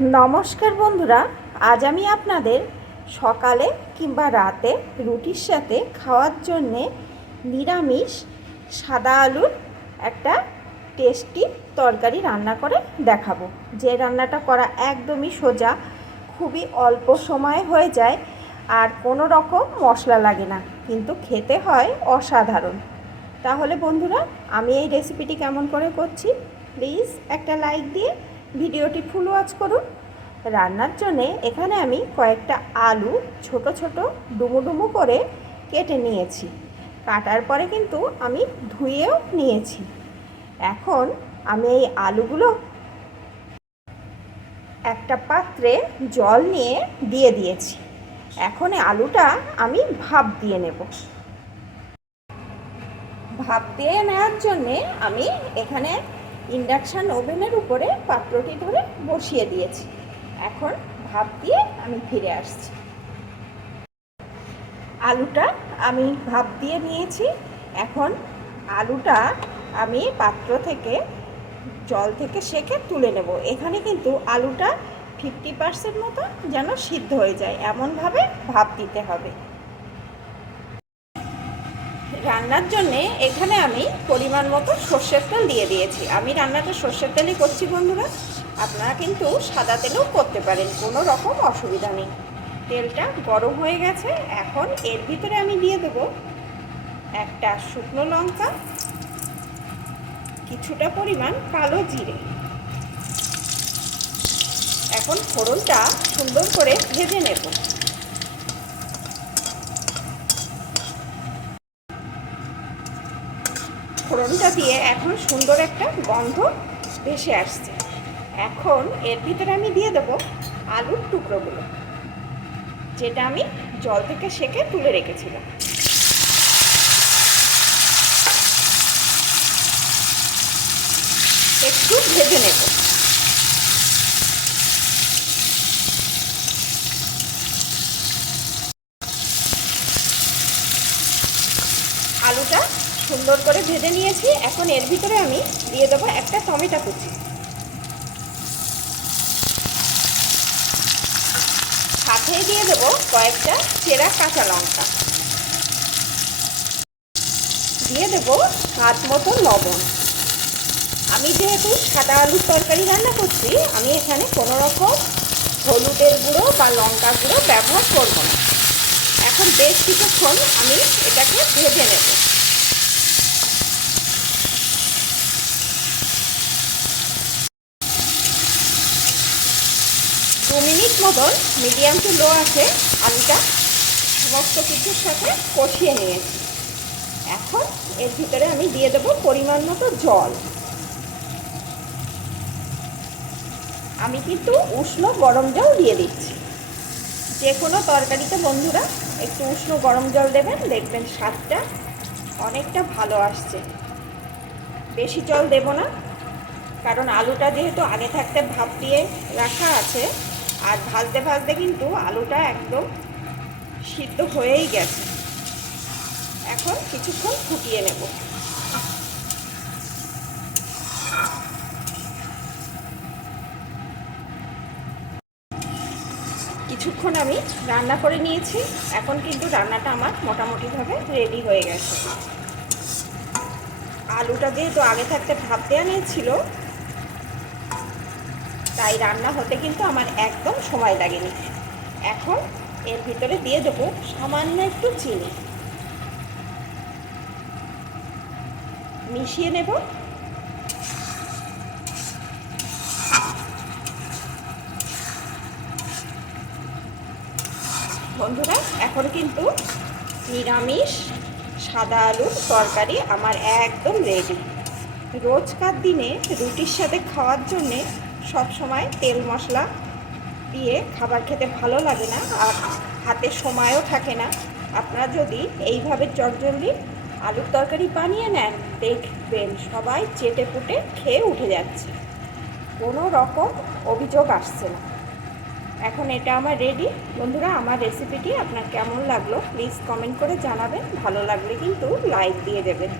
নমস্কার বন্ধুরা, আজ আমি আপনাদের সকালে কিংবা রাতে রুটির সাথে খাওয়ার জন্যে নিরামিষ সাদা আলুর একটা টেস্টি তরকারি রান্না করে দেখাবো। যে রান্নাটা করা একদমই সোজা, খুবই অল্প সময়ে হয়ে যায় আর কোনো রকম মশলা লাগে না, কিন্তু খেতে হয় অসাধারণ। তাহলে বন্ধুরা, আমি এই রেসিপিটি কেমন করে করছি প্লিজ একটা লাইক দিয়ে ভিডিওটি ফুল ওয়াচ করুন। রান্নার জন্যে এখানে আমি কয়েকটা আলু ছোট ছোট ডুমু ডুমু করে কেটে নিয়েছি। কাটার পরে কিন্তু আমি ধুয়েও নিয়েছি। এখন আমি এই আলুগুলো একটা পাত্রে জল নিয়ে দিয়ে দিয়েছি। এখন আলুটা আমি ভাপ দিয়ে নেব। ভাপ দিয়ে নেওয়ার জন্যে আমি এখানে ইন্ডাকশান ওভেনের উপরে পাত্রটি ধরে বসিয়ে দিয়েছি। এখন ভাপ দিয়ে আমি ফিরে আসছি। আলুটা আমি ভাপ দিয়ে নিয়েছি। এখন আলুটা আমি পাত্র থেকে জল থেকে সেকে তুলে নেব। এখানে কিন্তু আলুটা ফিফটি পার্সেন্ট মতো যেন সিদ্ধ হয়ে যায়। এমনভাবে ভাপ দিতে হবে। রান্নার জন্যে এখানে আমি পরিমাণ মতো সর্ষের তেল দিয়ে দিয়েছি। আমি রান্নাটা সর্ষের তেলই করছি বন্ধুরা। আপনারা কিন্তু সাদা তেলেও করতে পারেন, কোনো রকম অসুবিধা নেই। তেলটা গরম হয়ে গেছে, এখন এর ভিতরে আমি দিয়ে দেব একটা শুকনো লঙ্কা, কিছুটা পরিমাণ কালো জিরে। এখন ফোড়নটা সুন্দর করে ভেজে নেব। ফোড়নটা দিয়ে এখন সুন্দর একটা গন্ধ ভেসে আসছে। এখন এর ভিতরে আমি দিয়ে দেব আলুর টুকরোগুলো, যেটা আমি জল থেকে সেকে তুলে রেখেছিলাম। একটু ভেজে নেব। আলুটা সুন্দর করে ভেজে নিয়েছি। এখন এর ভিতরে আমি দিয়ে দেবো একটা টমেটো কুচি। সাথে দিয়ে দেবো কয়েকটা চেরা কাঁচা লঙ্কা। দিয়ে দেবো হাত মতো লবণ। আমি যেহেতু সাদা আলুর তরকারি রান্না করছি, আমি এখানে কোনো রকম হলুদের গুঁড়ো বা লঙ্কা গুঁড়ো ব্যবহার করব না। এখন বেশ কিছুক্ষণ আমি এটাকে ভেজে নেব। মিনিট মতন মিডিয়াম টু লো আছে, আলুটা সমস্ত কিছুর সাথে কষিয়ে নিয়েছি। এখন এর ভিতরে আমি দিয়ে দেবো পরিমাণ মতো জল। আমি কিন্তু উষ্ণ গরম জল দিয়ে দিচ্ছি। যে কোনো তরকারিতে বন্ধুরা একটু উষ্ণ গরম জল দেবেন, দেখবেন স্বাদটা অনেকটা ভালো আসছে। বেশি জল দেব না, কারণ আলুটা যেহেতু আগে থাকতে ভাপ দিয়ে রাখা আছে আর ভাজতে ভাজতে কিন্তু আলুটা একদম সিদ্ধ হয়েই গেছে। এখন কিছুক্ষণ ফুটিয়ে নেব। কিছুক্ষণ আমি রান্না করে নিয়েছি। এখন কিন্তু রান্নাটা আমার মোটামুটিভাবে রেডি হয়ে গেছে। আলুটা যেহেতু আগে থাকতে ভাপ দেওয়া নিয়েছিল তাই রান্না হতে কিন্তু আমার একদম সময় লাগেনি। এখন এর ভিতরে দিয়ে দেবো সামান্য একটু চিনি। মিশিয়ে নেব। বন্ধুরা, এখন কিন্তু নিরামিষ সাদা আলুর তরকারি আমার একদম রেডি রোজকার দিনে রুটির সাথে খাওয়ার জন্যে সবসময় তেল মশলা দিয়ে খাবার খেতে ভালো লাগে না আর হাতে সময়ও থাকে না। আপনারা যদি এইভাবে চটজলদি আলুর তরকারি বানিয়ে নেন, দেখবেন সবাই চেটে পুটে খেয়ে উঠে যাচ্ছে। কোনো রকম অভিযোগ আসছে না। এখন এটা আমার রেডি বন্ধুরা, আমার রেসিপিটি আপনার কেমন লাগল? প্লিজ কমেন্ট করে জানাবেন। ভালো লাগলে কিন্তু লাইক দিয়ে দেবেন।